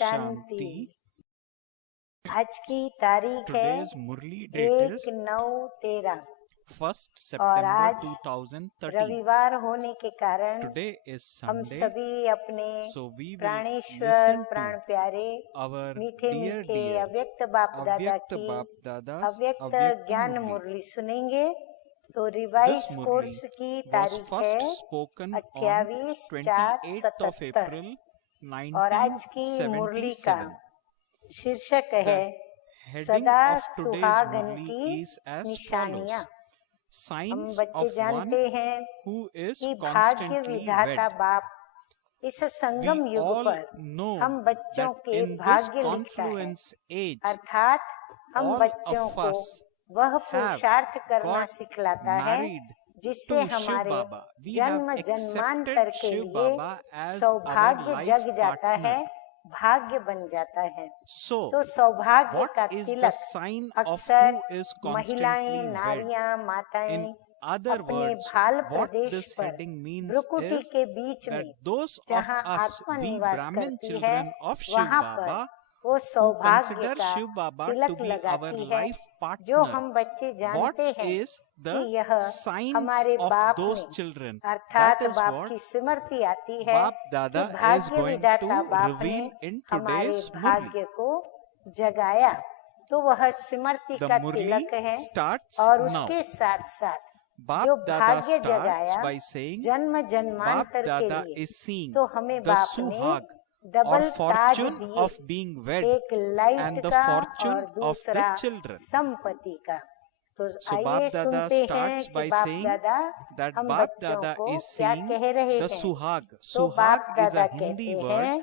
शांति। आज की तारीख है 1/9/13 1 और आज September 2013. रविवार होने के कारण Today is हम Sunday, सभी अपने so we will प्राणेश्वर listen प्राण to प्यारे our मीठे dear मीठे dear अव्यक्त बाप दादा Avyakt की Bap Dada's अव्यक्त Avyakt ज्ञान Murli. मुरली सुनेंगे। तो This रिवाइज Murli कोर्स की was तारीख है first spoken on 28/4/77 of April और आज की मुरली का 1977. शीर्षक The है heading सदा of today's सुहागन Murli की is as निशानियां। follows. हम Signs बच्चे of one जानते हैं who is कि भाग्य constantly विधाता wed. बाप इस संगम We युग all पर know हम बच्चों that के in this भाग्य लिखता है, confluence age, अर्थात हम all बच्चों of को us वह have पुरुषार्थ करना got सिखलाता है married जिससे to Shiv हमारे Baba. We जन्म have जन्मांतर accepted के Shiv लिए Baba as our सौभाग्य life जग जाता partner. है, भाग्य बन जाता है। So, तो सौभाग्य what का is the Tilak sign of अक्सर who is महिलाएं, constantly wed? नारियां, माताएं In other अपने words, भाल what प्रदेश this पर heading means भ्रुकुटी is के बीच that में those of जहाँ us, आत्मा we निवास Brahmin करती है, children of Shiv वहाँ पर Baba, वो who सौभाग्य consider का Shiv Baba to Tilak be our लगाती है। life जो partner, हम बच्चे what जानते हैं is कि the यह signs हमारे of बाप those में children? अर्थात That is बाप what की स्मृति आती है Bap कि Dada is भाग्य going विधाता to बाप ने reveal in हमारे today's Murli. भाग्य को जगाया। तो वह स्मृति The का Murli तिलक है starts और now. उसके साथ साथ Bap जो Dada भाग्य starts जगाया by saying जन्म Bap जन्मांतर के Dada लिए, is seeing तो हमें the बाप ने suhag or double Taj fortune दिए, of being wed एक लाइट and the का fortune और of the दूसरा children. संपत्ति का। तो So आइए Bap Dada सुनते हैं starts कि by बाप saying दादा that हम Bap बच्चों Dada को is क्या seeing कह रहे the हैं। suhag. तो बाप Suhag is दादा a Hindi कहते word हैं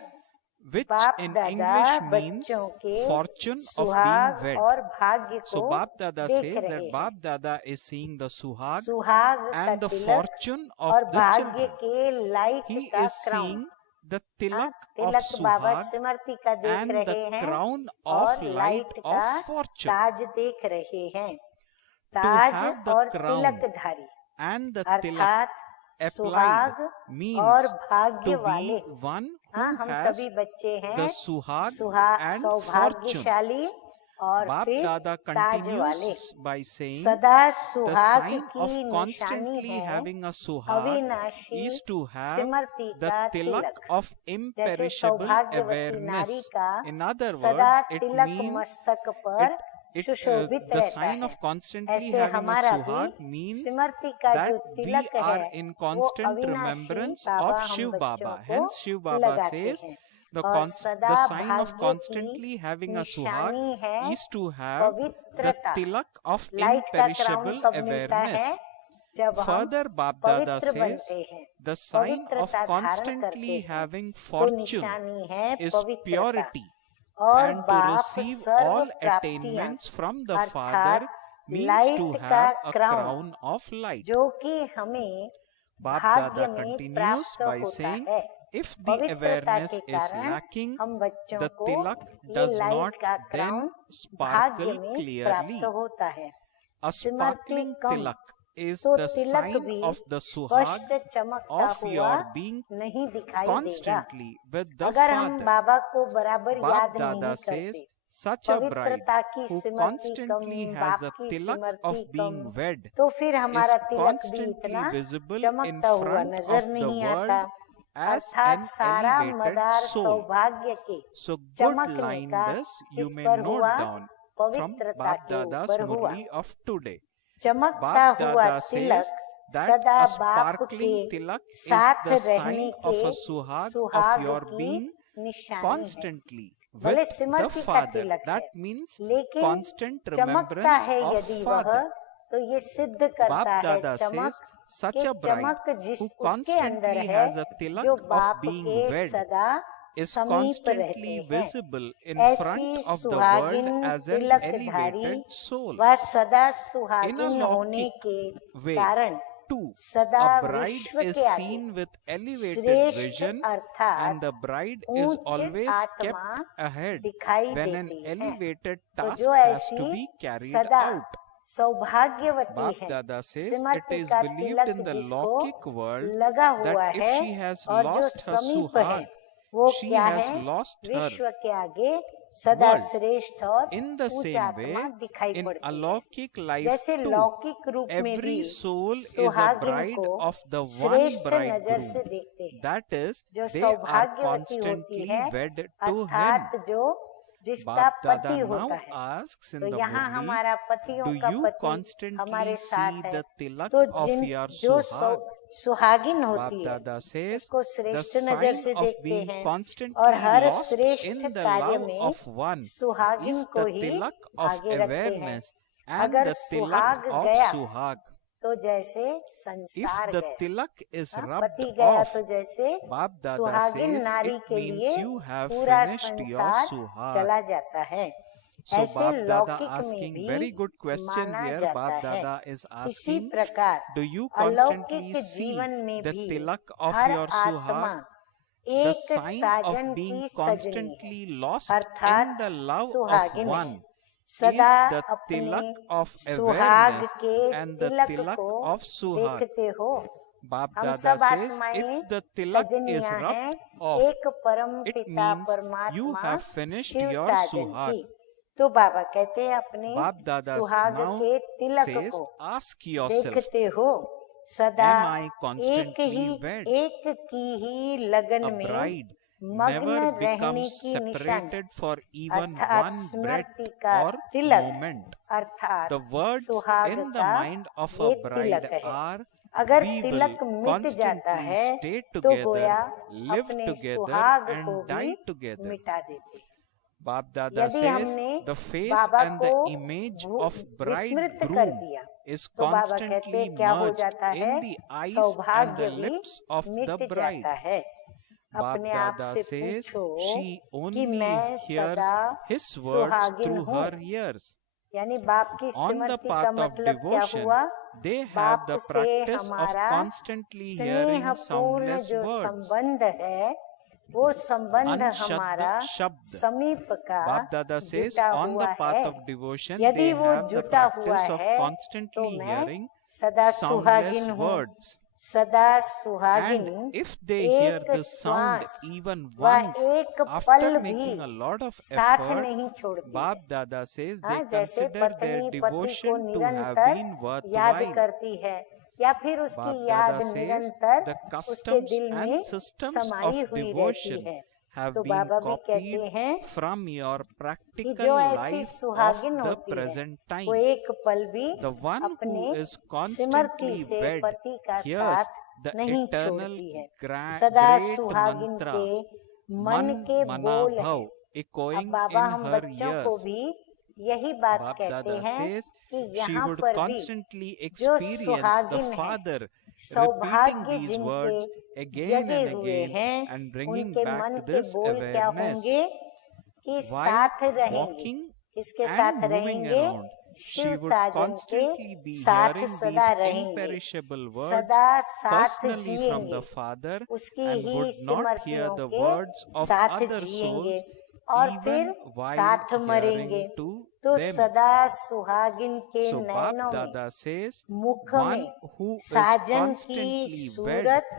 which बाप in दादा English means बच्चों के fortune of being सुहाग wed. और भाग्य So को Bap Dada देख says रहे that हैं। Bap Dada is seeing the suhag सुहाग का and the Tilak fortune of और the भाग्य children. के लाइट He का is क्राउन। seeing the हाँ, tilak of Tilak Baba suhag स्मृति का देख and रहे the हैं crown और of light लाइट of का fortune. ताज देख रहे हैं। To ताज have the और crown Tilakdhari and the tilak अर्थात applied सुहाग means और भाग्य to वाले। be one हाँ, who हम has सभी बच्चे the हैं suhag and fortune. सौभाग्यशाली और Bap फिर Dada ताज वाले। continues by saying सदा the सुहाग sign की of निशानी constantly है having a suhag अविनाशी is to have Smriti the का tilak तिलक। of जैसे imperishable सौभाग्यवती नारी awareness. का In other सदा words, it तिलक means मस्तक पर सुशोभित the रहता sign है। of constantly ऐसे having a हमारा suhag भी means स्मृति का that जो we तिलक are है in वो constant अविनाशी remembrance बाबा of हम Shiv बच्चों Baba. को Hence Shiv Baba लगाते says हैं। the और सदा sign of भाग्य constantly की having a निशानी suhag है is to have the पवित्रता। tilak of लाइट का क्राउन imperishable कब मिलता awareness. है? जब हम Further, Bap Dada पवित्र says बनते हैं, the sign of पवित्रता धारण करते constantly हैं, having तो fortune निशानी है is पवित्रता। purity, और and to बाप receive सर्व all प्राप्तियां attainments from the अर्थात Father means to लाइट का have a crown crown of light. जो कि हमें Bap भाग्य Dada में continues प्राप्त by होता saying, है। if the पवित्रता awareness के is कारण lacking, हम बच्चों the को tilak ये does लाइट not का then क्राउन भाग्य sparkle में clearly. प्राप्त होता है। A Smriti sparkling come tilak is तो the तिलक sign भी of the suhag स्पष्ट चमकता of हुआ your being नहीं दिखाई देगा। constantly with the अगर हम Father. बाबा को बराबर Bap याद Dada नहीं says, करते, such a bride पवित्रता की who Smriti come, constantly has बाप a की tilak Smriti of come, being wed तो फिर हमारा is तिलक भी constantly इतना visible in चमकता हुआ front नजर of the नहीं world आता। as अर्थात an सारा elevated मदार soul. सौभाग्य के So good चमकने line का this you इस may पर note हुआ, down from पवित्रता Bap के Dada's ऊपर हुआ। Murli of today. चमकता Bap हुआ Dada तिलक says that सदा a बाप sparkling के tilak is साथ the रहने sign of के a suhag of सुहाग your की being निशानी है। constantly भले with the स्मृति का Father. तिलक That है, means लेकिन constant चमकता remembrance है of यदि वह, Father. तो ये सिद्ध करता Bap है Dada चमक says such कि a bride चमक जिस who उसके अंदर constantly है has a tilak जो of बाप being के wed सदा is समीप constantly रहते हैं। visible in ऐसी front of the सुहागिन world as an Tilakdhari elevated soul. व सदा In a सुहागिन होने lockic के way, कारण too, सदा a bride विश्व is के आगे seen with elevated श्रेष्ठ vision, अर्थात and the bride is ऊंच always आत्मा kept ahead दिखाई when an देती है। elevated तो task जो has ऐसी to be carried सदा out. सौभाग्यवती Bap है, Dada says it Smriti is का believed तिलक in the जिसको lockic world लगा that हुआ if है she has और जो lost her समीप है, suhag वो she क्या has है? lost her विश्व के आगे सदा world. श्रेष्ठ और In the उच्च same way, आत्मा दिखाई in पड़ती है। alaukic life जैसे too, लौकिक रूप में every भी soul is a सुहागिन bride को of the one श्रेष्ठ नजर से bridegroom. देखते हैं। That is, जो they are सौभाग्यवती होती constantly है, wed to him. अर्थात जो जिसका बाप दादा पति now होता है। asks in तो the यहाँ Murli, हमारा पतियों do का you पति constantly हमारे see साथ है। the tilak तो of your जो suhag? सुहागिन बाप होती है दादा says, उसको the श्रेष्ठ नजर sign से of देखते being हैं, और constantly हर lost श्रेष्ठ in the कार्य love में of one सुहागिन is को the ही tilak of आगे रखते हैं। awareness and अगर the tilak सुहाग of गया suhag. तो जैसे If संसार the गया, tilak is हाँ, rubbed पति गया off, तो जैसे बाप दादा सुहागिन says, नारी it के means लिए you have पूरा finished your संसार suhag. चला जाता है। So ऐसे Bap Dada लौकिक में asking भी very good questions माना here. जाता Bap है। Dada is इसी asking, प्रकार do you constantly अलौकिक see जीवन में the भी tilak of हर your आत्मा suhag, the एक sign साजन of being की सजनी है, constantly lost in अर्थात the love of सुहागिन है। one is सदा the अपने tilak of सुहाग awareness के and the तिलक tilak को of suhag. देखते हो। Bap हम Dada सब says, आत्माएं if the tilak is सजनियां हैं rubbed off, एक परम it पिता means you परमात्मा have finished Shiv your Sajan suhag. की। तो बाबा कहते हैं अपने Bap Dada सुहाग now के तिलक says, को ask yourself, देखते हो। सदा am I एक constantly ही wed? एक की ही लगन A में bride मग्न never रहने becomes की निशानी, separated for even अर्थात one breath स्मृति का or तिलक, moment. अर्थात The words सुहाग in the का mind of ये a bride तिलक है। are, अगर we तिलक will मिट जाता constantly है stay तो गोया together, live अपने together सुहाग को and भी die together. मिटा देते। Bap Dada यदि says, हमने the face बाबा and को the image of विस्मृत कर bridegroom दिया is तो बाबा कहते constantly हैं क्या हो merged जाता है, in the eyes and सौभाग्य the भी lips of the मिट bride. जाता है। Bap अपने आप Dada से says, पूछो she कि only मैं hears सदा his words सुहागिन through हूँ। her ears. यानी बाप की On the स्मृति का path of मतलब क्या devotion, हुआ? they have बाप the से practice of हमारा constantly hearing स्नेहपूर्ण soundless जो words. संबंध है, वो संबंध हमारा Anshad Shabd. समीप का Bap Dada says, जुटा on हुआ the path है। of devotion, यदि they वो have the जुटा हुआ practice of है तो constantly मैं hearing सदा soundless सुहागिन हूँ। words. सदा सुहागिन And if they hear एक the sound श्वास even व once एक after पल भी making a lot of साथ effort, नहीं छोड़ती है। Bap Dada says हाँ, they जैसे consider पत्नी their पति को devotion to have निरंतर been याद worthwhile. करती है या फिर उसकी Bap याद Dada says निरंतर the उसके customs दिल में and systems समाई of हुई रहती devotion है। have तो been बाबा भी कहते copied हैं from your कि practical जो ऐसी life of सुहागिन the होती है present time. वो एक पल भी The one अपने who is स्मृति constantly से wed पति का hears साथ the नहीं eternal छोड़ती है। great सदा सुहागिन mantra के मन Man के Mana बोल है। Bhav अब echoing बाबा in हम her बच्चों को ears. भी यही बात Bap कहते Dada हैं says कि she यहाँ would पर भी constantly जो experience the सुहागिन है, Father repeating सौभाग्य these जिनके words again जगे and हुए again हैं, and bringing उनके back मन के this बोल क्या awareness होंगे कि while साथ रहेंगे। walking किसके and साथ moving रहेंगे? around. She Shiv would Sajan constantly के be साथ hearing these सदा रहेंगे, imperishable words सदा साथ personally from जिएंगे, the Father उसकी and he would not hear स्मृतियों the के words of साथ other जिएंगे souls और even फिर while साथ hearing मरेंगे। to तो them. सदा सुहागिन के So नैनों Bap में, Dada says मुख one में who is साजन की constantly wed सूरत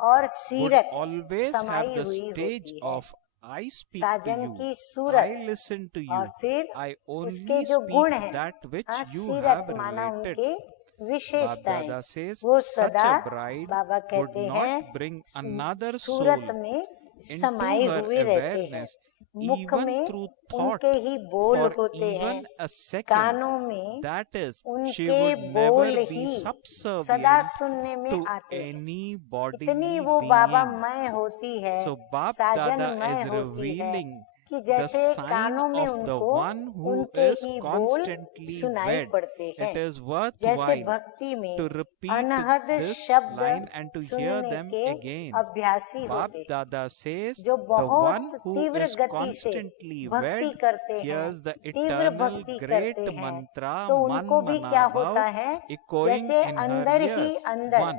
और would सीरत always have समाई the हुई stage होती है। of I speak to Sajan you, की सूरत I listen to और you, फिर I उसके only जो गुण speak हैं, that which हाँ, you सीरत have माना related. उनके Bap विशेषताएं, Dada says वो such सदा a bride बाबा would कहते हैं not bring another Surat soul में into समाये her हुए रहते हैं। awareness मुख even में through thought उनके ही बोल for होते हैं, even a second. कानों में That is, she उनके would बोल never be ही सदा subservient सुनने में to आते हैं। any bodily इतनी वो बाबा being. मैं होती है, So Bap साजन Dada मैं is होती है revealing कि the जैसे sign कानों में of the उनको one who उनके is ही बोल constantly सुनाई wed. पड़ते हैं। It is जैसे worthwhile भक्ति में to repeat अनहद this शब्द line and to hear सुनने them के again. अभ्यासी Bap होते हैं, Dada says जो the one बहुत who तीव्र is गति से constantly भक्ति wed करते हैं, hears the तीव्र eternal भक्ति great करते हैं, mantra तो Man उनको भी Mana क्या होता Bhav है, echoing जैसे in her अंदर ही ears. अंदर One.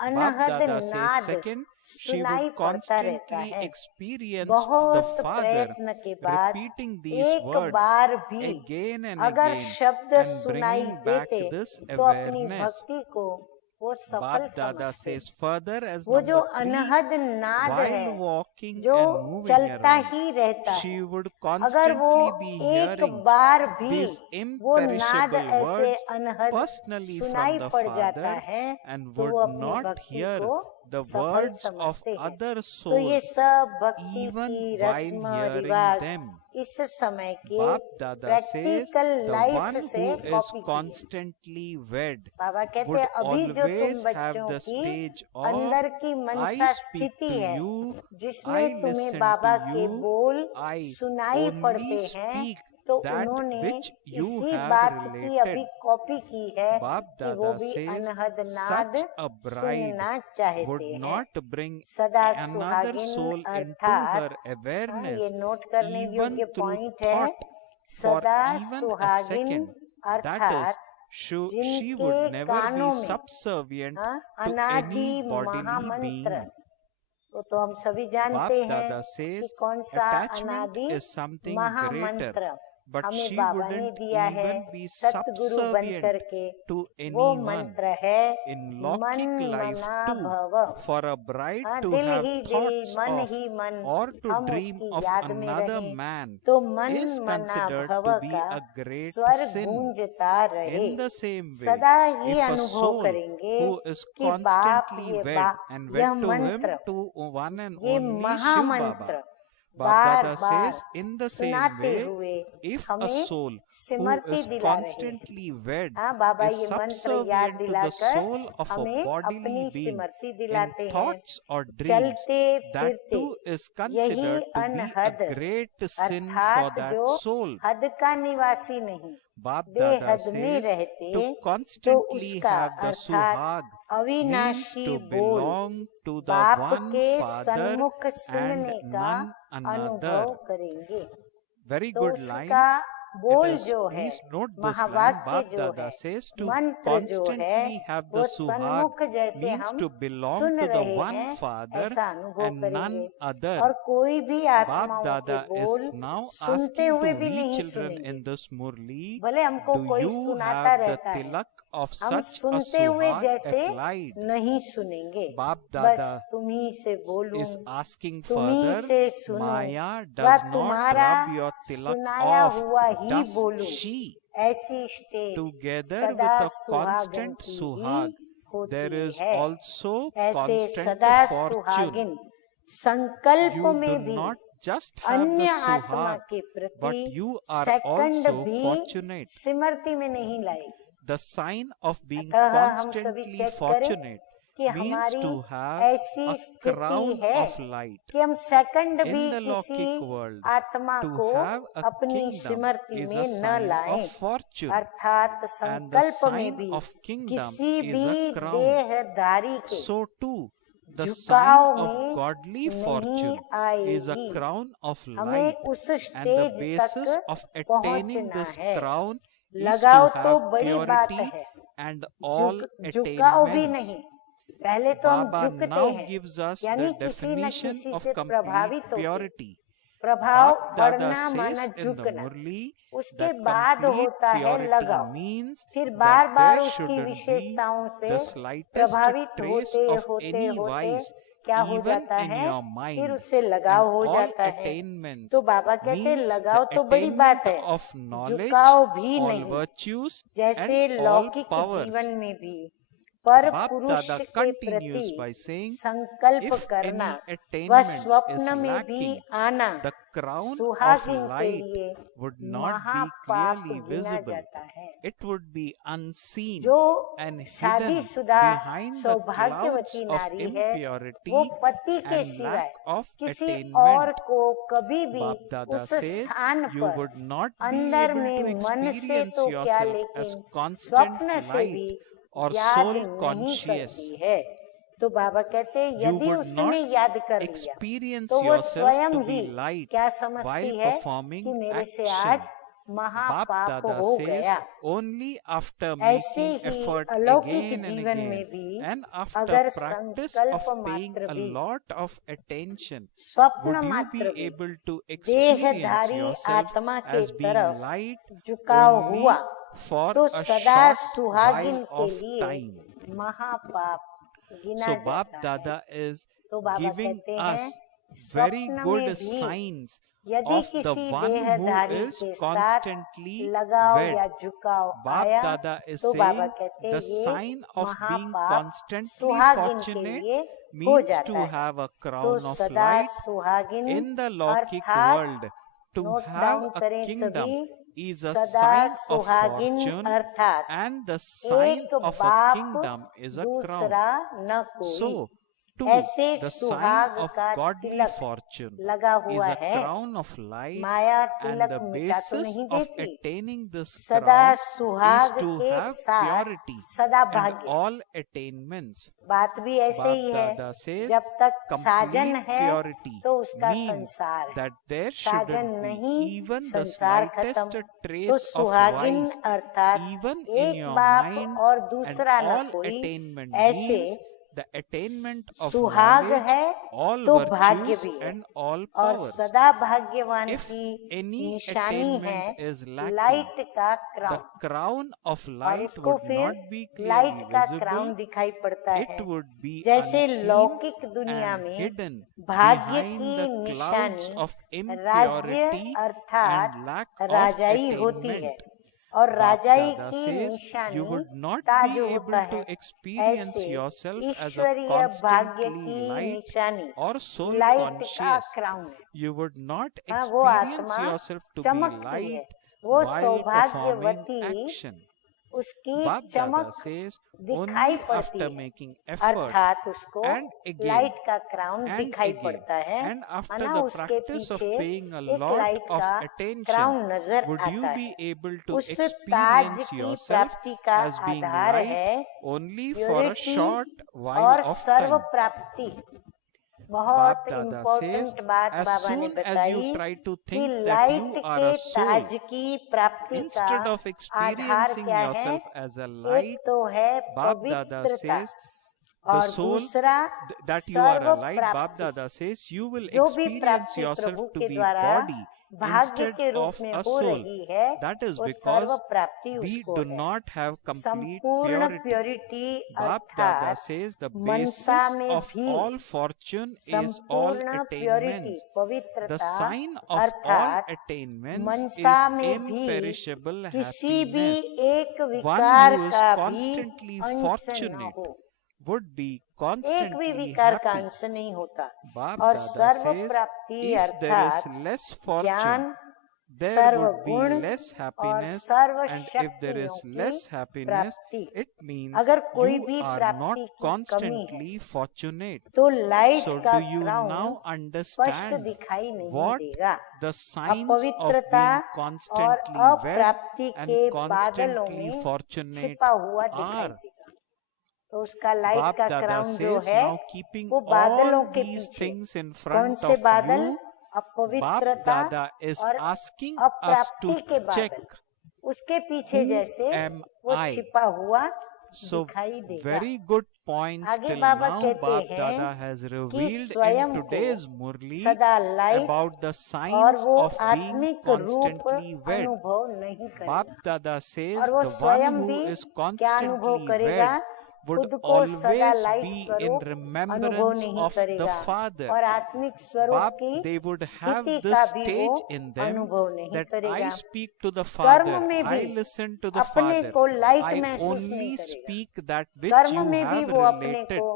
Bap अनहद Dada says नाद second, she सुनाई would पड़ता रहता constantly है। experience the बहुत Father प्रयत्न के बाद repeating these एक words बार भी again and अगर again शब्द and सुनाई bringing back देते this तो अपनी awareness. भक्ति को वो सफल Bap Dada समझते। says further as वो जो number 3, अनहद नाद while है walking जो and moving चलता around, ही रहता she है, would अगर वो constantly be एक hearing बार भी these वो नाद imperishable ऐसे words अनहद personally सुनाई from the पड़ जाता Father है and तो वो would अपनी not भक्ति hear को the सफल words of समझते हैं। other तो ये souls सब भक्ति even की while रस्म hearing रिवाज them. इस समय के Bap Dada says practical the life one से who is कॉपी की। constantly wed बाबा कहते would हैं अभी जो तुम always have बच्चों the की stage of अंदर की I मनसा speak स्थिति to है you, जिसमें I तुम्हें listen बाबा to के you, बोल I सुनाई only पड़ते हैं, speak तो that उन्होंने which you इसी have बात की अभी related. कॉपी की है Bap कि वो Dada भी says अनहद नाद such a bride सुनना would चाहते हैं। not bring सदा another सुहागिन soul into अर्थात her awareness ये नोट करने even योग्य through पॉइंट है, thought for सदा even a सुहागिन second. That is, अर्थात she जिनके would never be कानों में subservient to अनादि any bodily महामंत्र, being. वो तो हम सभी Bap जानते हैं Dada कि says कौन सा attachment अनादि is something greater, महामंत्र but हमें she बाबा ने wouldn't दिया है even be सतगुरु बन subservient करके। to वो anyone. मंत्र है In मन Lokik life मना too, भव। for a bride to दिल have ही दिल thoughts मन of ही मन or to हम dream उसकी of याद में another रहें, man तो मन is मना considered भव to be का a great स्वर sin. गूंजता रहे। In the same way, सदा ये if a अनुभव soul करेंगे who is कि बाप constantly ये wed and यह wed to him मंत्र, to one and ये only Shiv महामंत्र Baba, Bap bar Dada bar says in the same सुनाते way, हुए if a हमें soul who सिमरती is दिला रहे हैं। constantly wed हाँ बाबा is ये मंत्र याद subservient to the दिलाकर soul of a हमें bodily अपनी being सिमरती in दिलाते हैं। thoughts or dreams, चलते that फिरते too is यही considered to be अनहद a great sin for अर्थात that जो soul. हद का निवासी नहीं Bap Dada बेहद में says रहते to तो constantly उसका have the अर्थात suhag means अविनाशी to बोल belong to the बाप one के Father सन्मुख and सुनने का none अनुभव another. करेंगे। Very तो good line. उसका बोल It is, जो है, please note this line. महावाक्य Bap जो Dada है, says to मंत्र जो है, constantly have वो the suhag सन्मुख जैसे means हम to belong soon to the रहे one हैं Father ऐसा अनुभव and none करेंगे। other. और कोई भी Bap आत्माओं के Dada is बोल now सुनते asking हुए to भी we नहीं children सुनेंगे। in this Murli, भले हमको do कोई you सुनाता have the रहता है, tilak of हम such a सुनते हुए suhag जैसे applied? नहीं सुनेंगे। Bap बस Dada तुम्ही से बोलूं, is asking तुम्ही further, से सुनूं, Maya व does not तुम्हारा rub your tilak सुनाया off, हुआ ही does बोलूं। she? ऐसी स्टेज Together सदा with a सुहागन constant की ही suhag, होती there is है। also ऐसे constant सदा fortune. सुहागिन संकल्प You में do भी not just have the अन्य आत्मा suhag, के but प्रति you are सेकंड also भी fortunate. स्मृति में नहीं लाएगी। The sign of being अतः हम सभी constantly चेक करें fortunate कि means हमारी to have ऐसी a स्थिति crown है of light. कि हम सेकंड In भी the किसी Lokik world, आत्मा to को have a अपनी kingdom स्मृति is में a न sign लाएं, of fortune, अर्थात and the संकल्प में sign भी of kingdom किसी is भी a crown. देहधारी के So too, the sign झुकाव of में godly नहीं fortune is a आएगी। crown of हमें light, उस and the स्टेज basis तक of attaining पहुंचना this है। crown is लगाव to तो have बड़ी बात purity है, and all झुकाव भी attainments. नहीं। पहले तो हम Baba झुकते now हैं, gives us यानी the किसी न definition किसी of से complete प्रभावित होके purity. प्रभाव Bap Dada बढ़ना माना says in the झुकना, Murli उसके that बाद complete होता है purity लगाव। means फिर that बार बार there उसकी shouldn't be विशेषताओं से the slightest प्रभावित trace होते of होते any होते vice क्या हो even जाता in है, your फिर mind, उससे लगाव and हो all जाता है। attainments तो बाबा कहते हैं means लगाव the तो बड़ी बात attainment है, of knowledge, झुकाव भी all नहीं। virtues जैसे and all लौकिक powers. जीवन में भी पर Bap पुरुष Dada के continues प्रति by saying, संकल्प if करना any व attainment is स्वप्न में भी lacking, आना the crown of सुहागिन के light लिए would not be महापाप clearly गिना visible. जाता है। It would be unseen जो and hidden शादीशुदा behind the clouds सौभाग्यवती of नारी है, impurity वो पति के and सिवाय lack of किसी और attainment. को कभी भी Bap Dada उस says स्थान you पर would not be अंदर able में to मन से experience तो क्या yourself as लेकिन constant स्वप्न से light भी or याद soul नहीं conscious. करती है। तो बाबा कहते हैं You यदि would उसने not याद कर लिया experience तो वो yourself स्वयं to ही be light क्या समझती while है performing कि मेरे से action. आज Bap महापाप Dada हो says गया। only after ऐसे making ही effort अलौकिक again and जीवन में again भी and after अगर practice संकल्प of paying मात्र a भी lot of attention स्वप्न would you मात्र be भी able to experience देहधारी yourself आत्मा के as being तरफ light झुकाव only हुआ for तो a सदा short सुहागिन while के of लिए time. महापाप गिना So जाता Bap है। Dada is तो बाबा giving कहते हैं us very स्वप्न good में भी signs यदि of the किसी one who देहधारी is के साथ constantly लगाव wed. या झुकाव Bap आया Dada is तो बाबा saying कहते the ये sign of being महापाप constantly सुहागिन के fortunate लिए हो means जाता to है। have a तो crown of सदा light सुहागिन in the Lौkic अर्थात world. To note have down a करें kingdom सभी, is a सदा sign of सुहागिन fortune, अर्थात and the sign एक of a बाप kingdom is a crown. दूसरा न कोई। So, too, ऐसे the sign सुहाग of का godly तिलक fortune लगा is हुआ a है। crown of light, Maya and Tilak the मिटा तो basis नहीं of देती। attaining this सदा crown is सुहाग to के have साथ purity सदा and भाग्य। all attainments. बात भी ऐसे ही Bap है, Dada says जब तक साजन complete है purity तो उसका means संसार है। that there Sajan shouldn't be नहीं, even the संसार slightest खत्म। तो trace of सुहागिन vice अर्थात even in एक your बाप mind, और and दूसरा न all कोई। attainment ऐसे means the attainment of सुहाग knowledge, है all तो भाग्य virtues भी है। and all और powers. सदा भाग्यवान If की any निशानी है attainment is lacking, लाइट का the क्राउन, crown of और light उसको would फिर not be लाइट clearly का visible, क्राउन दिखाई पड़ता it है। would be जैसे unseen लौकिक दुनिया and में hidden भाग्य behind की the clouds निशानी of राज्य impurity अर्थात and lack of राजाई होती है, attainment. और Bap राजाई Dada की says निशानी you would not Taj be able होता to है। experience ऐसे yourself as a ईश्वरीय भाग्य constantly की light निशानी or soul लाइट का conscious. क्राउन है। You would not हाँ, वो experience आत्मा yourself to be चमकती है, light वो while performing सौभाग्यवती action. उसकी Bap Dada चमक says दिखाई only पड़ती after है, making effort अर्थात उसको and again लाइट का क्राउन and दिखाई again पड़ता है, and after माना the उसके practice of पीछे paying a एक lot लाइट of का attention, क्राउन नजर would you आता be है। able to उस ताज experience की yourself प्राप्ति का as being आधार light है only for a purity short while और of सर्व time? प्राप्ति। Bap बहुत Dada says, इम्पोर्टेंट बात as बाबा ने soon as बताई you try to कि think that light you are के a soul, ताज की प्राप्ति का instead of आधार experiencing क्या है? yourself as a एक light, तो है Bap Dada पवित्रता says the और soul दूसरा that you are serve a light. Bap प्राप्ति। Dada says you will जो भी experience प्राप्ति yourself प्रभु to के be द्वारा body भाग्य instead के रूप of में a हो soul. रही है, That is वो because सर्व प्राप्ति we उसको do है। not have complete संपूर्ण purity. प्योरिटी Bap Dada अर्थात says the मनसा basis में of भी all fortune is all संपूर्ण प्योरिटी attainments. The पवित्रता sign of all अर्थात attainments मनसा is में भी imperishable किसी भी happiness. एक One विकार who is का भी constantly अंश न fortunate हो, would be एक भी constantly विकार का happy. अंश नहीं होता। Bap और Dada सर्व says प्राप्ति if there is अर्थात less ज्ञान, fortune, there serve would be गुण less और happiness, serve and if there is शक्तियों की less happiness, प्राप्ति। it means अगर कोई you भी are प्राप्ति not की कमी है constantly fortunate. तो लाइट So का do you क्राउन now स्पष्ट understand दिखाई नहीं what देगा। the signs of अपवित्रता being और constantly wed अप्राप्ति and के बादलों constantly में fortunate छिपा हुआ दिखाई are? देगा। तो उसका लाइट Bap का Dada क्राउन जो says है now keeping वो बादलों all के these पीछे things in कौन front से of बादल? you, Bap अपवित्रता Dada is और asking us अप्राप्ति to के check बादल उसके पीछे who जैसे am वो I? छिपा हुआ So दिखाई देगा। very good points आगे till बाबा now कहते Bap हैं Dada has कि revealed स्वयं in को today's Murli सदा लाइट about the और signs वो of being आत्मिक रूप constantly wed. अनुभव नहीं Bap करेगा, Dada says और वो the one स्वयं who भी is क्या अनुभव constantly करेगा? wed would खुद को सदा always लाइट be in स्वरूप अनुभव remembrance नहीं of the करेगा, Father. और आत्मिक स्वरूप Bap, की they would have स्थिति this का भी वो stage in them अनुभव नहीं that I करेगा। speak to the कर्म Father, में I भी listen to the अपने Father, को लाइट I महसूस नहीं only करेगा। speak that which कर्म you में भी have वो अपने related. को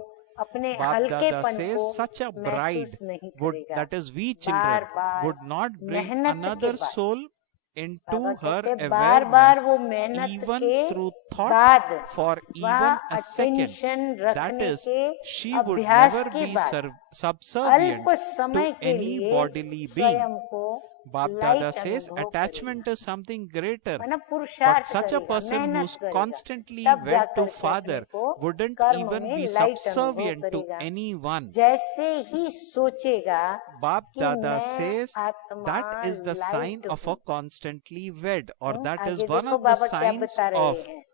अपने Bap Dada हल्केपन says को such a bride महसूस नहीं would, करेगा। that is we children, bar would not bring मेहनत के another बाद soul into बाबा her कहते बार बार वो awareness मेहनत even के through thought बाद for वह even a second. Attention That रखने is, के she would अभ्यास never के be बाद subservient अल्प समय to के any लिए bodily being. स्वयं को Bap लाइट Dada says अनुभव attachment is something greater. मतलब But पुरुषार्थ such a करेगा, person मेहनत who's करेगा, constantly तब wed जाकर to के अपने Father को wouldn't कर्म even में be लाइट अनुभव subservient to करेगा। anyone. जैसे ही सोचेगा Bap कि Dada मैं says आत्मा that is the sign light of a हूँ। constantly wed, or that आगे is one देखो of the बाबा क्या signs बता रहे of हैं।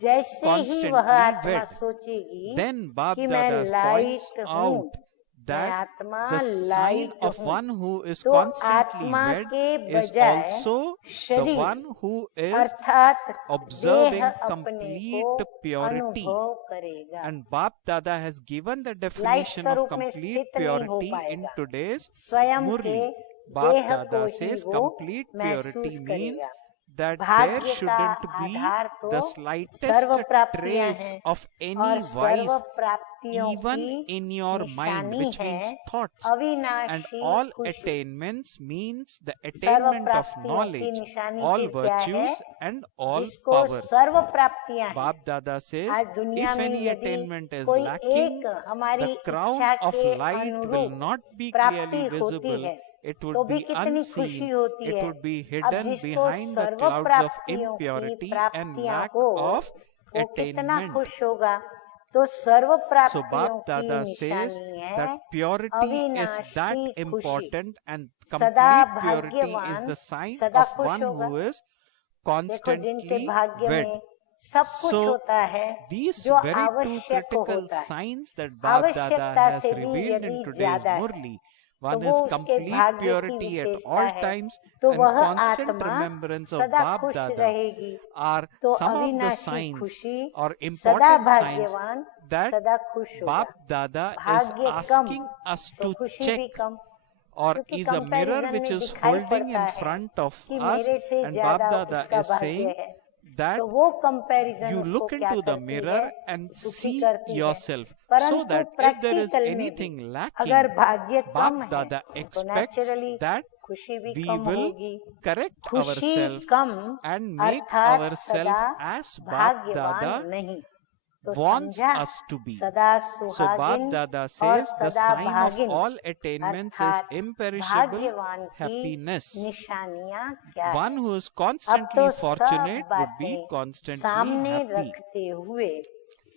जैसे ही वह constantly आत्मा wed. सोचेगी Then Bap कि मैं Dada points लाइट हूँ, out मैं that आत्मा the sign लाइट of हूँ, one who is तो constantly आत्मा wed के is बजाय also the शरीर one who is अर्थात observing देह अपने complete को purity. अनुभव करेगा। And Bap Dada has given the light definition of स्वरूप में complete स्थित नहीं हो purity in पाएगा, today's स्वयं के Murli. Bap देह को Dada ही says वो complete purity महसूस means करेगा। that there भाग्य का shouldn't be आधार the तो slightest सर्व प्राप्तियां trace हैं of any और सर्व vice प्राप्तियों even की in your mind, निशानी which है means thoughts. And अविनाशी all खुशी। attainments means the serve attainment of प्राप्तियों की knowledge, निशानी all फिर क्या है? virtues and all जिसको powers. सर्व प्राप्तियां हैं। Bap Dada says, आज दुनिया if में any यदि attainment is कोई lacking, एक हमारी the crown इच्छा of के light will अनुरूप not be प्राप्ति clearly होती visible. है It तो would भी be कितनी खुशी unseen. होती It है। would be अब hidden जिसको behind the serve clouds of प्राप्तियों की impurity and प्राप्तियां lack हो of वो कितना attainment. खुश होगा। तो सर्व So प्राप्तियों Bap की Dada says निशानी है that purity is that अविनाशी खुशी। important and सदा complete purity is भाग्यवान the sign सदा of खुश one होगा। who is देखो जिनके constantly भाग्य wed. में सब कुछ So होता है these जो very two आवश्यक critical होता है, signs that Bap Dada आवश्यकता has से भी revealed in यदि today's ज्यादा है Murli. तो One वो is उसके complete भाग्य की purity at विशेषता all है। times तो and वह constant आत्मा remembrance of सदा Bap खुश Dada रहेगी। are तो some of the अविनाशी signs खुशी or सदा important signs भाग्यवान that सदा खुश होगा। Bap Dada is भाग्य कम asking us तो to खुशी check, भी कम, or क्योंकि is a mirror comparison which में is दिखाई holding पड़ता in है front of कि us, मेरे से and ज्यादा Bap Dada उसका is भाग्य saying है। that तो वो कंपैरिजन you उसको look क्या into the करती mirror है? and दुखी see करती है। yourself, so परंतु that if there is practical में भी anything lacking, अगर भाग्य कम Bap है Dada तो expects नेचुरली that खुशी भी we कम will होगी। correct खुशी ourselves कम and make अर्थात ourselves सदा as Bap भाग्यवान Dada नहीं। तो wants समझा, us to be. सदा So Bap सुहागिन Dada और says the सदा sign of भागिन all attainments is अर्थात imperishable भाग्यवान की happiness. निशानियां क्या One है? who is अब तो constantly सब fortunate would be बातें constantly सामने happy. रखते हुए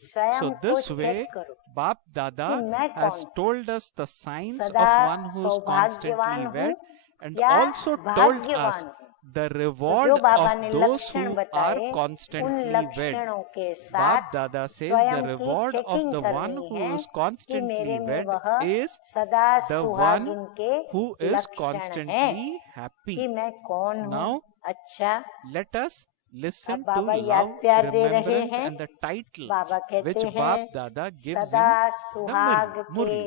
स्वयं So को this चेक way, करो Bap कि Dada मैं has कौन हूँ? told us the signs of सदा one who is सौभाग्यवान constantly हूँ wed, and या also told भाग्यवान us हूँ? the तो reward जो बाबा of ने those लक्षण who बताए are उन constantly wed. लक्षणों के Bap साथ Dada says the स्वयं की reward of checking the one करनी who है is कि constantly मेरे में wed वह is सदा the सुहागिन one के who is लक्षण हैं constantly कि happy. मैं कौन हूँ। Now, अच्छा, let us listen अब to बाबा याद love, प्यार दे रहे remembrance हैं। and the titles Baba which कहते हैं Bap Dada gives सदा in the सुहाग के Murli.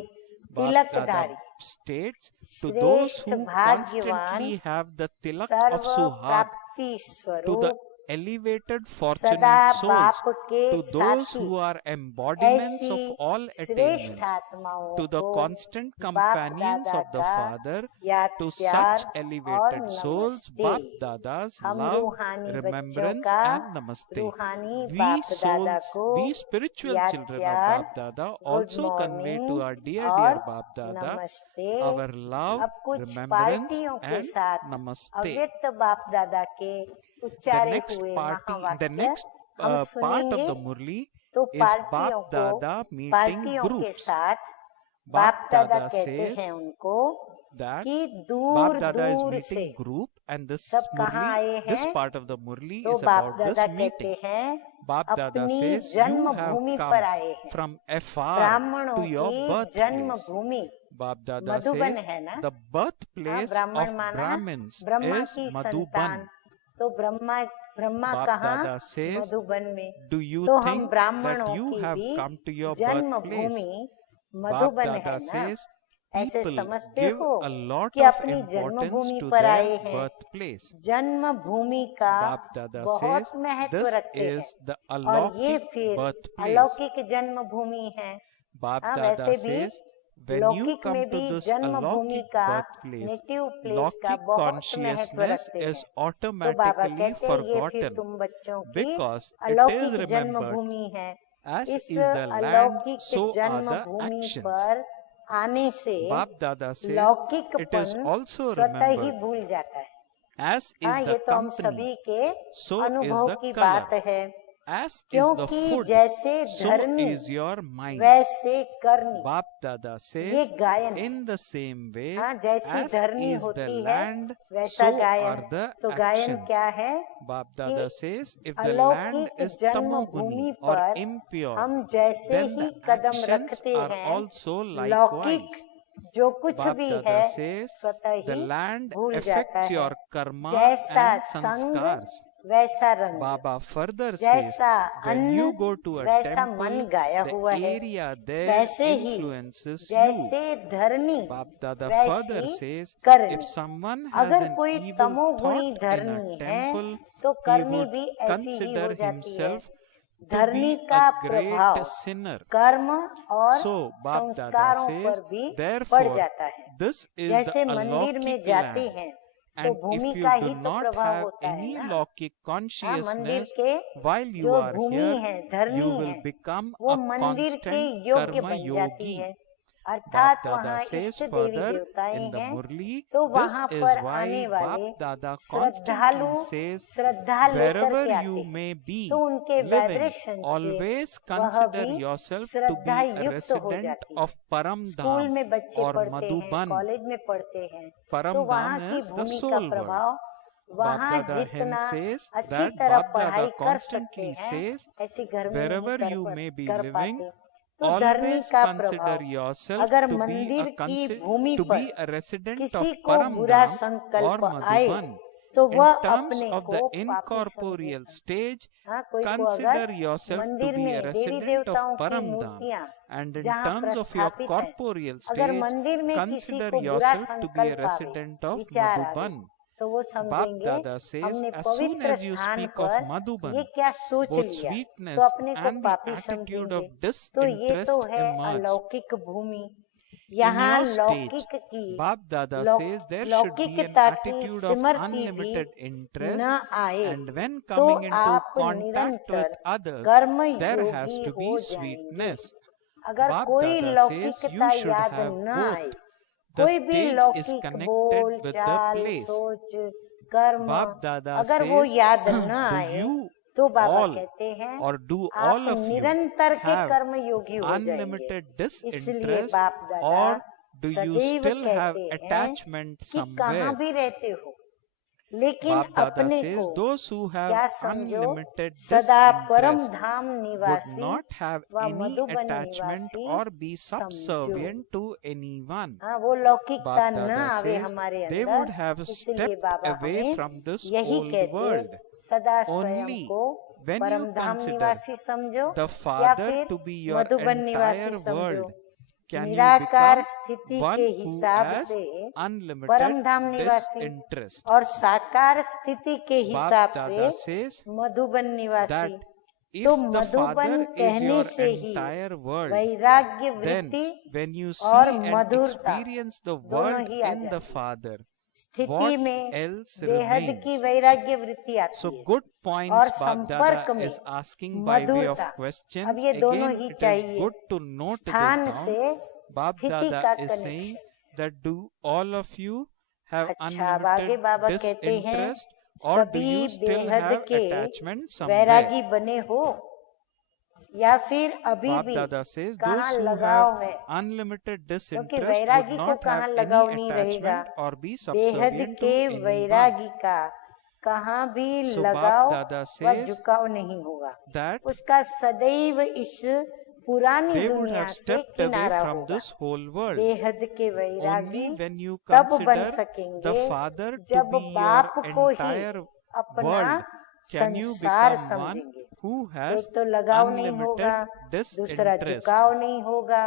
Bap Tilakdhari Dada states to those श्रेष्ठ who भाग्यवान constantly have the tilak serve of Suhag, प्राप्ति to the स्वरूप elevated सदा fortunate souls, बाप के to those साथी who are embodiments ऐसी of all श्रेष्ठ attainments, आत्माओं to the को constant बाप companions दादा of the का Father, याद to प्यार such और elevated souls, नमस्ते। Bap Dada's हम love, रूहानी बच्चों remembrance का and namaste. रूहानी We बाप दादा souls, को we spiritual याद children of प्यार, Bap Dada good also convey to morning our dear और Bap Dada नमस्ते। our love, अब कुछ remembrance पार्टियों के and साथ namaste. अव्यक्त बाप दादा के The उच्चारे next हुए party, the महावाक्य next हम part of सुनेंगे। the Murli तो is पार्टियों Bap को Dada meeting पार्टियों के groups. साथ Bap बाप दादा Dada कहते says हैं उनको that कि Bap दूर Dada is दूर से meeting group, and this सब कहाँ Murli, आए this हैं? part of the Murli तो is बाप about दादा this कहते meeting. हैं Bap Dada अपनी says, you जन्म have भूमि come पर आए हैं। from afar ब्राह्मणों to your की जन्म birthplace. भूमि Bap Dada मधुबन says, है ना? the birthplace ब्राह्मण of माना Brahmins ब्रह्मा is की Madhuban. संतान। तो ब्रह्मा Bap कहाँ? Dada says, मधुबन में। do you तो हम think that ब्राह्मणों you की have भी come to your जन्म birthplace? भूमि Bap मधुबन है Dada ना? says, ऐसे people समझते give हो a lot कि of अपनी जन्म importance भूमि to पर आए their हैं। birthplace. जन्म भूमि का Bap Dada बहुत says, महत्व this रखते हैं is the और ये alaukic फिर birthplace. अलौकिक जन्म भूमि है। Bap हाँ, Dada वैसे भी says, when you लौकिक come में to भी this जन्म भूमि alaukic का birthplace, नेटिव प्लेस का Lokik बहुत महत्व consciousness रखते is हैं। तो बाबा automatically कहते हैं ये फिर forgotten तुम बच्चों की because it is अलौकिक जन्म remembered. भूमि है। As इस is the land, अलौकिक so are जन्म the भूमि actions. पर आने से Bap Dada says, it is लौकिकपन also स्वतः ही remembered. भूल जाता है। As हाँ, is ये the तो हम company, सभी के so is अनुभव the की color. बात है। As is the क्योंकि food, जैसे so Dharni is your mind. वैसे करनी, Bap Dada ये says, गायन है। in the same way, हाँ, जैसी as धरनी is the होती है land, वैसा so गायन are है। the तो गायन actions. क्या है? Bap कि Dada says, if the land अलौकिक is जन्म tamoguni भूमि or पर impure, हम जैसे then he the Kadam actions रखते are हैं also लौकिक likewise. जो कुछ Bap भी Dada है says स्वतः the ही land भूल जाता affects है। your karma जैसा and संग sanskars. वैसा रंग, Baba further says जैसा when अन्न you go to a वैसा मन temple, गाया the हुआ है। area there वैसे ही influences you. जैसे धरनी Bap Dada वैसी further says करनी। if someone has अगर an कोई evil तमोगुणी thought in Dharni a है temple, तो he करनी would भी ऐसी ही consider हो जाती है। himself to धरनी be का a great प्रभाव sinner. कर्म और So Bap Dada संस्कारों पर says, भी पड़ therefore, जाता है। this is जैसे the मंदिर में alaukic जाते land. हैं तो And भूमि if you का do ही तो not प्रभाव have होता है any ना। lockic हाँ, मंदिर consciousness के while you जो are भूमि here, है, you धरनी will है, become वो a मंदिर के constant योग्य karma बन जाती yogi. है। Bap अर्थात Dada वहाँ says इष्ट देवी further देवताएं in the हैं, Murli, तो this वहाँ is पर why आने Bap वाले Dada श्रद्धालु constantly says, श्रद्धा लेकर wherever के आते you हैं, may be तो उनके living, वाइब्रेशन से always वह consider भी yourself to Shraddha be a युक्त हो resident जाती of है। स्कूल Paramdham में बच्चे or पढ़ते हैं, Madhuban. कॉलेज में पढ़ते हैं, तो Paramdham वहाँ की is the भूमि का soul world. प्रभाव वहाँ Bap Dada जितना hence says अच्छी that तरह Bap पढ़ाई Dada कर सकते constantly हैं, says, ऐसे घर में wherever नहीं you may be कर living, पाते। तो धरनी always का consider प्रभाव yourself अगर to be मंदिर a की भूमि to पर be a resident of किसी को बुरा Paramdham or संकल्प आए Madhuban. तो In वह terms अपने of को the पापी incorporeal समझेगा। stage, हाँ, कोई को consider अगर yourself to मंदिर be a में देवी resident of देवताओं की Paramdham. मूर्तियाँ And in जहाँ terms of your प्रस्थापित है, corporeal अगर stage, मंदिर में किसी consider को बुरा yourself to be a संकल्प आवे, resident of विचार आवे, Madhuban. तो वो Bap समझेंगे Dada says, हमने as soon पवित्र as you स्थान speak of पर Madhuban, ये क्या सोच both लिया, sweetness तो अपने को and the पापी attitude समझेंगे। of तो ये disinterest तो है emerge. अलौकिक भूमि। In यहाँ your stage, लौकिक की Bap Dada says there should be an लौकिकता की attitude of स्मृति unlimited भी interest, न आए, and when तो coming into आप contact with निरंतर others, कर्म there has योगी to हो be जाएंगे। sweetness. अगर Bap कोई Dada says लौकिकता you should याद have न आए, both. The कोई भी stage is लौकिक connected बोल with the चाल place. सोच कर्म Bap Dada अगर वो says, याद न do आए, you तो बाबा all कहते हैं or do आप all of you निरंतर के have कर्म योगी हो जाएंगे। unlimited इसलिए disinterest, बाप दादा or do you सदैव still have कहते हैं attachment कि somewhere? कहाँ भी रहते हो, लेकिन Bap Dada अपने says को those who क्या have समझो, unlimited सदा परम disinterest धाम would निवासी not have व any मधुबन attachment निवासी or be समझो। subservient to anyone. हाँ, वो लौकिकता Bap न Dada आवे says हमारे they would अंदर, have इसलिए stepped बाबा away हमें from this यही old कहते world. सदा स्वयं Only को when परम you धाम consider निवासी समझो the या Father फिर to be your मधुबन निवासी entire समझो। world, can you निराकार become स्थिति one के who हिसाब has से unlimited परम धाम निवासी disinterest. और साकार स्थिति के हिसाब Bap Dada से says मधुबन निवासी। that if तो the मधुबन Father is कहने your से ही entire world, वैराग्य then वृत्ति when you see और and मधुरता experience the दोनों world he uh in the जाती है। Father, स्थिति what में else बेहद की remains? वैराग्य वृत्ति आती So है good और points Bap संपर्क Dada में is asking by way of मधुरता। questions. अब ये दोनों Again, ही it is चाहिए, good to note this स्थान down. से Bap स्थिति Dada का is saying connection. that do all of you have अच्छा, अब आगे unlimited बाबा कहते हैं disinterest, or do सभी you still बेहद have के attachment somewhere? वैरागी बने हो या फिर अभी Bap भी Dada says कहाँ those who लगाव have है, unlimited क्योंकि disinterest वैरागी would को not कहाँ have लगाव any नहीं रहेगा, attachment or be बेहद subservient to के anyone. वैरागी का कहाँ भी So Bap लगाव Dada व says झुकाव नहीं होगा, that उसका सदैव इस पुरानी they would दुनिया have से stepped away किनारा from होगा। this whole world. बेहद के वैरागी Only when you तब बन consider the सकेंगे Father to जब be बाप your को ही entire अपना world, can you संसार become one समझेंगे। who has एक तो लगाव नहीं होगा, unlimited दूसरा disinterest. झुकाव नहीं होगा,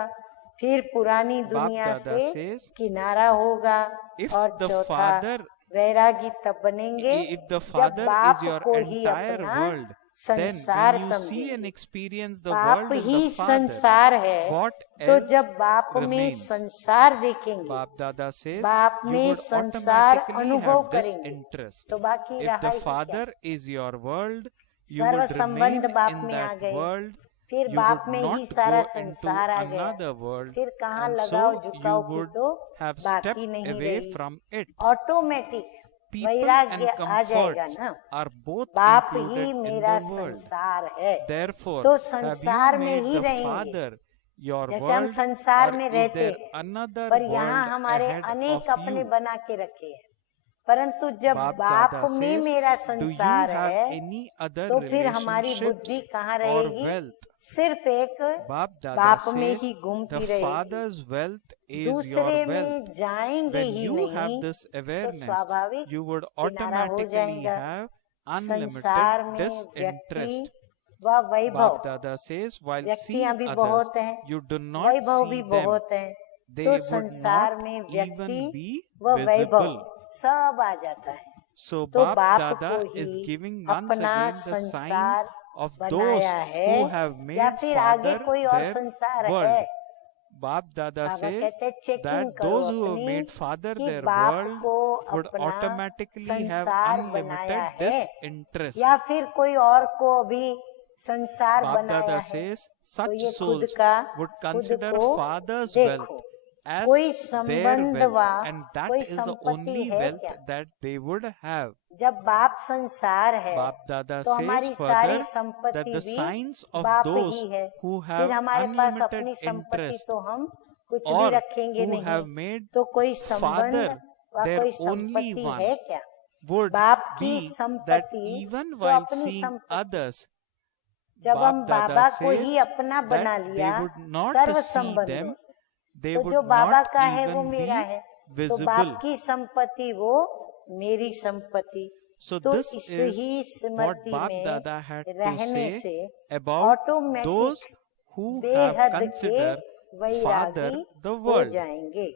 फिर पुरानी Bap दुनिया Dada से says, किनारा होगा, if और the चौथा Father, वैरागी तब बनेंगे if the जब Father बाप is your को ही entire अपना world, then संसार when you see and समझेंगे। experience the बाप world in he the Father, संसार है, what तो else जब बाप में remains? संसार देखेंगे, Bap Dada says बाप you में would संसार automatically अनुभव have करेंगे, disinterest. तो बाकी If रहा the ही क्या। Father is your world, you serve would remain संबंध बाप in में आ that गए, world. फिर You बाप would में ही not सारा go into संसार आ गया, another world, फिर कहाँ and लगाव so झुकाव you की would तो have बाकी stepped नहीं away रही, from it. ऑटोमेटिक People वैराग्य and आ जाएगा comforts ना, are both बाप included ही in मेरा the world. संसार है, Therefore, तो have संसार you में made ही the रहेंगे। Father your जैसे हम world, संसार or में is रहते there हैं, another पर यहाँ world हमारे ahead अनेक of अपने you? बना के रखे हैं, परंतु जब Bap बाप Dada में says, मेरा do you संसार have है, any other तो फिर हमारी relationships बुद्धि कहाँ or रहेगी, wealth सिर्फ एक Bap Dada बाप में says ही the घूमती रहेगी, father's wealth is your दूसरे में wealth. जाएंगे When ही you have नहीं this तो awareness, स्वाभाविक you would किनारा हो automatically जाएगा। have संसार unlimited में व्यक्ति disinterest. व वैभव, Bap Dada says while व्यक्तियां seeing भी others, बहुत हैं, you do not Vaibhav see भी them. बहुत हैं, They तो would संसार not में even व्यक्ति be व वैभव visible. सब आ जाता है। So तो Bap बाप Dada को is ही giving once अपना again the signs संसार of those बनाया है, who have या made फिर आगे Father कोई और their संसार world. है। Bap Dada बाबा says कहते हैं चेकिंग that करो those who have अपनी made Father कि their बाप world को would अपना automatically have संसार बनाया unlimited है, disinterest. या फिर कोई और को भी संसार Bap बनाया Dada है। says तो such ये खुद souls का would खुद consider को Father's देखो, wealth as कोई their संबंध wealth, वा and that कोई is the संपत्ति only है wealth क्या? that they would have. जब बाप संसार है Bap Dada तो हमारी says सारी further that संपत्ति the भी signs of बाप those ही है। who फिर have हमारे पास unlimited अपनी संपत्ति interest तो हम कुछ भी or रखेंगे who have नहीं, made तो कोई संबंध Father व their कोई only संपत्ति one है क्या? would बाप की be that संपत्ति even सो while अपनी seeing संपत्ति, others, जब हम Bap Dada बाबा को says ही अपना बना that लिया they would not serve see संबंधों them, से, they तो would जो बाबा not का है वो even मेरा be है, तो visible. बाप की संपत्ति वो मेरी संपत्ति। So तो this इस is he what Smriti Bap में Dada had to रहने say से about those automatic who have बेहद के considered Father वैरागी the हो world. जाएंगे।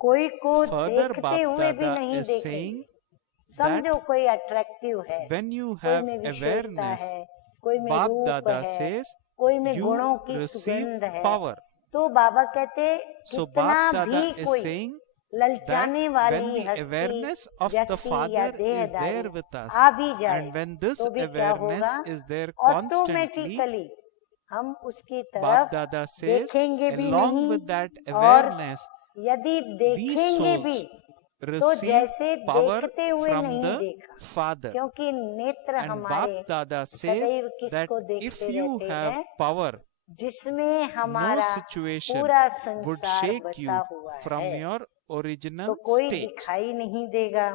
कोई को Further, देखते Bap हुए भी Dada नहीं is देखेंगे। saying समझो that कोई अट्रैक्टिव है, when you कोई have में विशेषता awareness, है, कोई में Bap रूप Dada है, says कोई में you गुणों की receive सुगंध है, power. तो बाबा कहते So कितना Bap Dada भी is कोई saying ललचाने that वाली when the हस्ती awareness of the व्यक्ति या Father is there देहधारी with us, आ भी जाए and when this तो भी क्या awareness होगा? is there constantly, ऑटोमेटिकली हम उसकी Bap तरफ Dada says, देखेंगे भी along नहीं, with that और awareness, यदि we देखेंगे भी souls तो receive जैसे power देखते हुए from नहीं the देखा, Father. क्योंकि नेत्र And हमारे Bap Dada says सदैव that किसको if देखते you रहते have हैं, power, जिसमें no हमारा situation पूरा would संसार shake बसा you हुआ from है, your तो original कोई state. दिखाई नहीं देगा।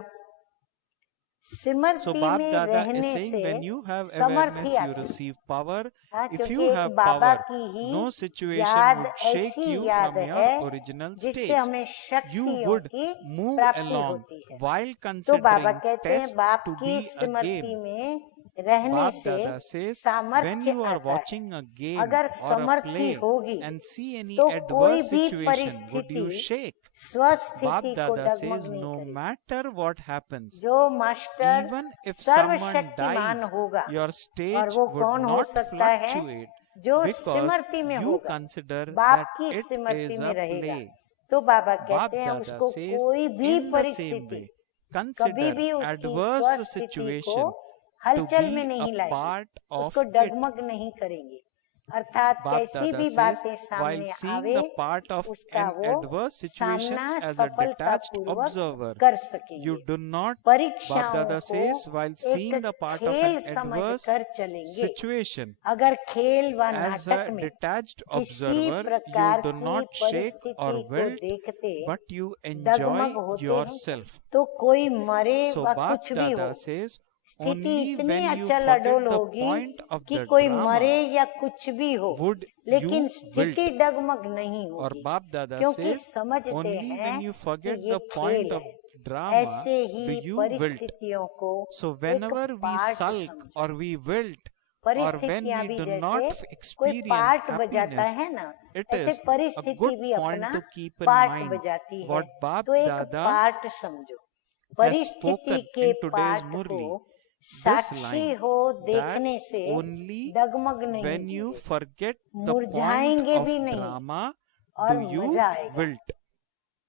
So सिमरती Bap में Dada is रहने saying से when you have समर्थी awareness, you आती है। receive power. हाँ, If क्योंकि you एक have बाबा power, की ही no situation याद would shake ऐसी you याद from your है original जिससे state. हमें You शक्तियों would की move प्राप्ति along होती है। while तो बाबा considering कहते हैं tests बाप to की be a स्मृति game. में रहने Bap से Dada says when सामर्थ्य you are आता है। watching a game अगर or a समर्थि play होगी and see any तो कोई adverse भी situation, would परिस्थिति you shake? Bap स्वस्थिति को Dada डगमग says नहीं no करेगी। matter what happens, जो मास्टर even if someone सर्वशक्तिमान dies, होगा, your और stage वो would कौन हो not सकता है? fluctuate जो because स्मृति में you होगा, consider बाप that की it स्मृति is में a रहेगा। play. तो बाबा Bap कहते हैं Dada उसको says कोई भी in the same परिस्थिति way, कभी consider भी उसकी adverse स्वस्थिति को situation to हलचल में be नहीं a लाएगी, part of उसको it. डगमग नहीं करेंगी। अर्थात Bap कैसी Dada भी says, बातें while सामने seeing आवे a part of उसका an वो adverse situation सामना as a detached सफलतापूर्वक observer, कर you सकेंगे। do not, Bap परीक्षाओं Dada को says, while seeing एक the part of खेल an समझ adverse कर चलेंगे। situation अगर खेल व as नाटक a में detached किसी observer, प्रकार you do की not shake परिस्थिति or को wilt, देखते but you डगमग enjoy होते हैं, yourself. तो कोई मरे So व Bap कुछ भी हो, Dada says, स्थिति only इतनी when you अचल forget अडोल the होगी point of कि the कोई drama मरे या कुछ भी हो, would लेकिन you स्थिति wilt. डगमग नहीं Or होगी, Bap Dada क्योंकि says, समझते only हैं when you कि forget ये the point खेल of है। drama ऐसे do ही you wilt. परिस्थितियों को So एक whenever we पार्ट sulk समझो। or we wilt or when परिस्थितियां we भी do जैसे not कोई experience पार्ट बजाता happiness, है ना, it ऐसे is a परिस्थिति good भी point अपना to keep in part mind. बजाती है। What Bap तो एक Dada पार्ट समझो, has परिस्थिति spoken के in today's पार्ट Murli, को this साक्षी line, हो that देखने से only डगमग नहीं when you होंगे, forget the point मुरझाएंगे of भी नहीं drama और do you मजा आएगा। wilt.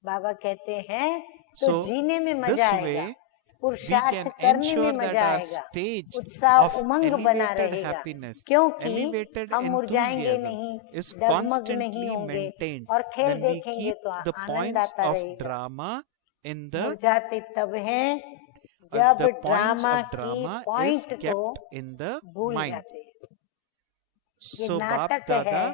बाबा कहते हैं तो So जीने में this मजा आएगा, way we पुरुषार्थ can करने में ensure that मजा our आएगा, stage उत्साह of उमंग बना elevated रहेगा, happiness, क्योंकि elevated हम मुरझाएंगे enthusiasm नहीं, is डगमग नहीं constantly होंगे, maintained और खेल when we देखेंगे keep तो the आनंद points आता of रहेगा। drama in the मुरझाते तब हैं जब the points ड्रामा of की drama is पॉइंट को kept in the भूल mind. जाते हैं। ये So Bap नाटक Dada है,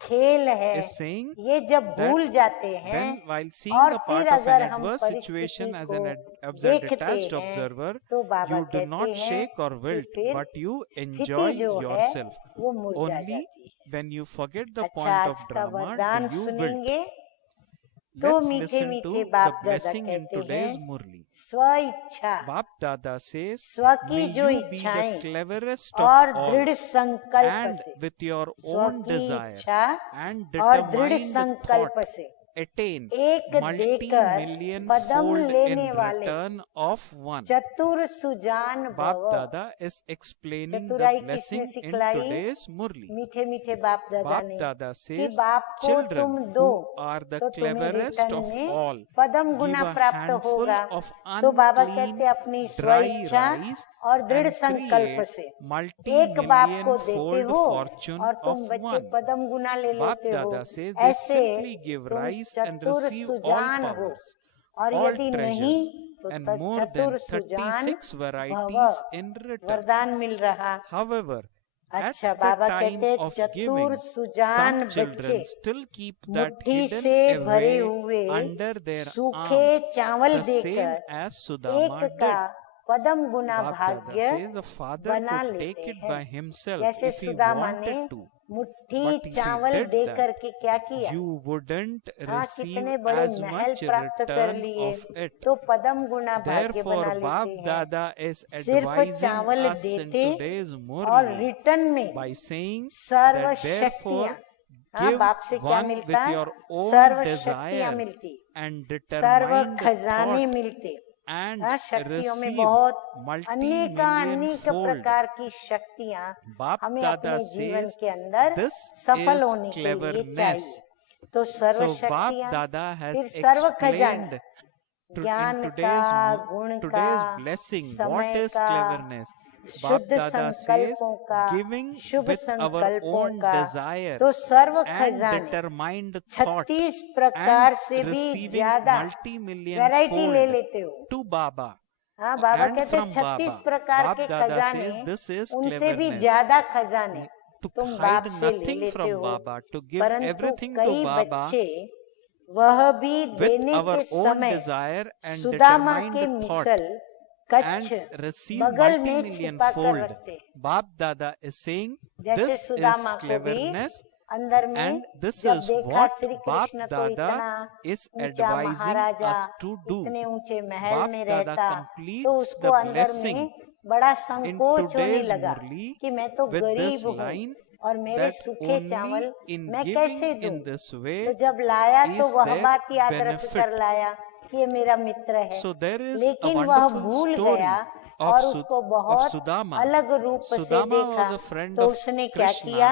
खेल है, is saying ये जब that भूल जाते हैं when while seeing और the फिर part of अगर an हम adverse परिस्थिति situation as को a देखते detached हैं observer, तो बाबा you do कहते not हैं shake or कि wilt, फिर but you स्थिति enjoy जो है yourself. वो मुरझा Only जाती है। when you forget the अच्छा, point आज of का drama वरदान do you wilt. सुनेंगे तो Let's मीठे listen मीठे to the बाप दादा blessing in कहते today's हैं, Murli. स्व इच्छा, Bap Dada says, स्व की may जो you be the इच्छाएं cleverest और of all, दृढ़ संकल्प and से, with your स्व own की desire इच्छा and और दृढ़ determined संकल्प thought से attain एक देकर multi-million पदम fold in लेने वाले return of one. चतुर सुजान Bap भव। Dada is explaining the चतुराई blessing किसने in सिखलाई? today's Murli. मीठे मीठे बाप दादा Bap ने Dada कि says, बाप को children तुम दो who are the तो तुम्हें cleverest रिटर्न of में all पदम give गुना a प्राप्त handful होगा। of तो बाबा unclean कहते अपनी स्व dry इच्छा rice और दृढ़ and संकल्प create से एक बाप multi-million को देते fold हो fortune और तुम of बच्चे one. पदम गुना ले Bap लेते हो। Dada says they ऐसे simply give तुम rice and चतुर receive all सुजान हो, powers, और all यदि नहीं treasures, तो and more चतुर than सुजान 36 भव, varieties in return. वरदान मिल रहा। However, at अच्छा, the बाबा time कहते of चतुर giving, सुजान some children बच्चे still keep that मुट्ठी hidden से भरे away हुए under their सूखे arms, चावल the same देकर as Sudama एक का did. Padma Guna Bap Dada भाग्य says a father बना could लेते take it हैं। by himself जैसे if he सुदामा ने wanted to. मुट्ठी But if he चावल did दे that, करके क्या किया? you wouldn't हाँ, receive कितने बड़े as महल much प्राप्त कर return लिए, of it. तो पदम गुना भाग्य Therefore, बना Bap लेते हैं। Dada is सिर्फ advising चावल us in देते today's और Murli रिटर्न में by saying सर्व that therefore शक्तियाँ, हाँ, give बाप से क्या one मिलता? with your own सर्व शक्तियाँ desire मिलती, and सर्व determined खजाने thought मिलते। and हाँ, शक्तियों में receive बहुत अनेक multi-million अनेक fold. प्रकार की शक्तियाँ Bap हमें Dada अपने जीवन says के अंदर this सफल is होने के लिए cleverness. चाहिए। तो सर्व So Bap शक्तियाँ, Dada has फिर सर्व खजाने, explained ज्ञान in का, गुण today's का, blessing समय what is का, cleverness. Bap शुद्ध Dada says संकल्पों का, giving शुभ with our संकल्पों own का। desire तो सर्व and खजाने determined thought 36 प्रकार से and भी receiving ज्यादा multi-million वैरायटी ले fold लेते हो। to Baba. हाँ, बाबा And कहते from 36 Baba. प्रकार Bap के Dada खजाने, says this is उनसे भी cleverness. ज्यादा खजाने To तुम hide बाप से ले nothing लेते from हो, Baba, to give परंतु everything to कई Baba बच्चे वह भी with देने our के own समय desire and सुदामा के determined thought misal and Kutch receive बगल में multi-million छिपा कर fold. रखते हैं। Bap Dada is saying जैसे this is सुदामा को भी cleverness अंदर में and this जब is देखा what श्री Bap कृष्ण तो Dada इतना is ऊंचा advising Maharaja, us to do. इतने ऊंचे महल Bap में Dada रहता, completes तो उसको the अंदर blessing में बड़ा in संकोच होने today's लगा Murli कि मैं तो with this गरीब हूँ line और मेरे that सूखे चावल only in मैं giving कैसे दूं? in this way तो जब लाया तो is वह there बात याद रख benefit. कर लाया कि ये मेरा मित्र है, So there is a लेकिन वह wonderful भूल story गया of और Su- उसको of बहुत Sudama. अलग रूप से Sudama देखा। was a friend तो of उसने क्या Krishna किया?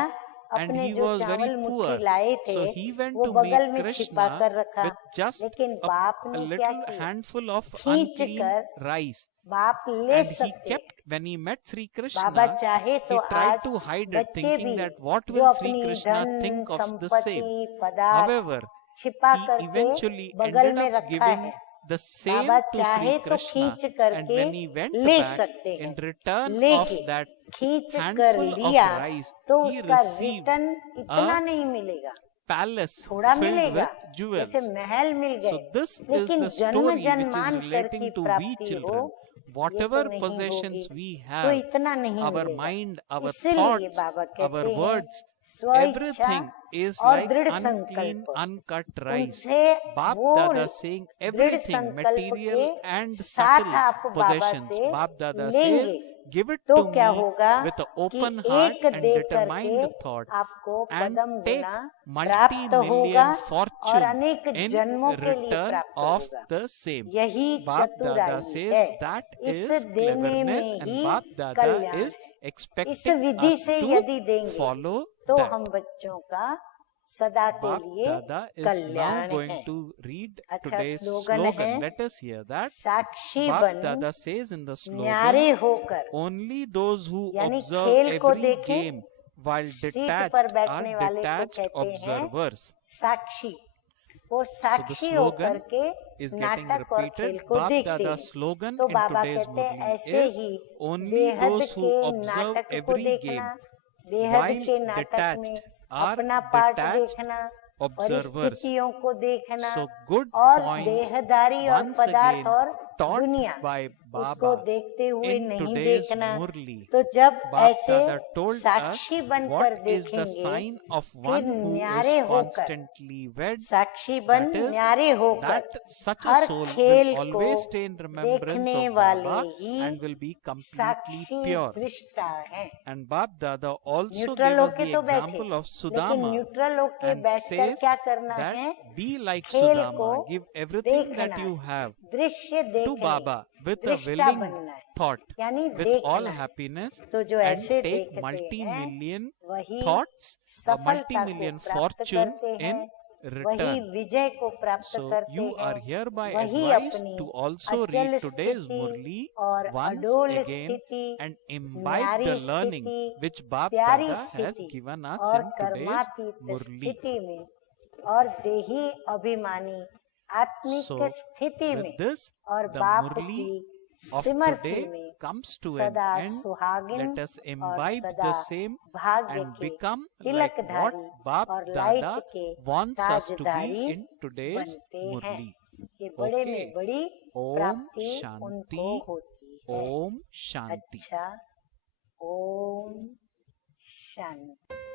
and अपने he जो was very चावल मुट्ठी poor. लाए थे So he went वो to बगल meet में छिपा Krishna कर रखा, with just लेकिन बाप a ने क्या little किया? handful of खींच unclean कर rice. बाप ले And he सकते, kept, when he met Sri Baba Krishna, चाहे he तो tried आज to hide it, बच्चे भी thinking that what जो will Sri अपनी Krishna धन think of the संपत्ति same. पदार्थ However, छिपा he करके eventually बगल ended में up रखा giving है, the same बाबा to चाहे Sri तो Krishna, खींच and करके when he went ले back सकते हैं, in return of लेकिन that खींच कर handful of लिया rice, तो he उसका received रिटर्न इतना a नहीं मिलेगा, palace थोड़ा filled मिलेगा, with jewels. जैसे महल मिल So गए, this is लेकिन the जन्म story which जन्मांतर is की relating to we प्राप्ति हो children. ये Whatever तो नहीं possessions होगी, we तो have, इतना नहीं our मिलेगा। mind, our इसलिए thoughts, बाबा our कहते हैं words, स्व इच्छा everything is और like दृढ़ unclean, संकल्प, uncut rice. उनसे Bap वो Dada saying दृढ़ everything, संकल्प material के and साथ subtle आप बाबा possessions. से Bap Dada लेंगे, says, give it तो to क्या me होगा with an कि open heart एक and दे determined करके thought, आपको and पदम take गुना प्राप्त होगा multi-million और fortune अनेक in जन्मों के लिए return प्राप्त of होगा। the same. यही Bap Dada चतुराई says है, that इस is देने cleverness, में and he Bap Dada Kalyan is है। इस expecting विधि us से to यदि देंगे follow तो that. हम बच्चों का सदा के Bap लिए Dada is now Kalyan going है। to read अच्छा today's स्लोगन slogan. है, Let us hear that. Sakshi Bap बन Dada says in the न्यारे slogan, होकर, only those who यानी observe खेल को every देखें, game while सीट detached पर are बैठने वाले को detached कहते हैं observers. साक्षी, वो So the साक्षी slogan होकर के is getting नाटक और खेल repeated. को Bap देखते Dada's हैं। slogan तो in बाबा today's कहते हैं Murli ऐसे is ही only बेहद those who के observe नाटक को every देखना, game बेहद while के नाटक detached में are अपना पार्ट detached देखना, observers. परिस्थितियों को देखना, So good और points देहधारी और once पदार्थ again और taught दुनिया by उसको Baba देखते हुए in नहीं today's देखना। Murli. तो जब Bap ऐसे Dada told us साक्षी बनकर what is the देखेंगे, sign of फिर one who न्यारे is होकर, constantly wed, साक्षी बन that is, न्यारे होकर that such a her soul खेल will को always stay in remembrance देखने of वाले Baba he and will be completely Sakshi pure. दृष्टा हैं। And Bap Dada also neutral gave us होके the तो बैठे, example of लेकिन Sudama न्यूट्रल होके and बैठकर says क्या करना that है? be like खेल Sudama, को give everything देखना that you है, have दृश्य to देखने, Baba with a दृष्टा willing बनना है, thought, यानी with all देखना है। happiness, तो जो and ऐसे take देखते हैं multi-million वही thoughts, a सफलता को multi-million प्राप्त fortune करते in हैं, वही return. विजय को प्राप्त So करते you are हैं, hereby वही advised अपनी to also अचल read today's स्थिति Murli और once अडोल again स्थिति, and imbibe न्यारी the learning स्थिति, which Bap प्यारी Dada has स्थिति given us और in today's कर्मातीत Murli. स्थिति में और देही अभिमानी आत्मिक So स्थिति में with this, और the बाप Murli की of सिमरती today में comes to an सदा end. सुहागिन Let us और imbibe सदा the same भाग्य and के become like what Tilakdhari Bap और Dada लाइट के wants us to be ताजधारी in today's बनते हैं। Murli. ये बड़े Okay. में बड़ी Om प्राप्ति Shanti, उनको होती है। Om Shanti. अच्छा, ओम शांति।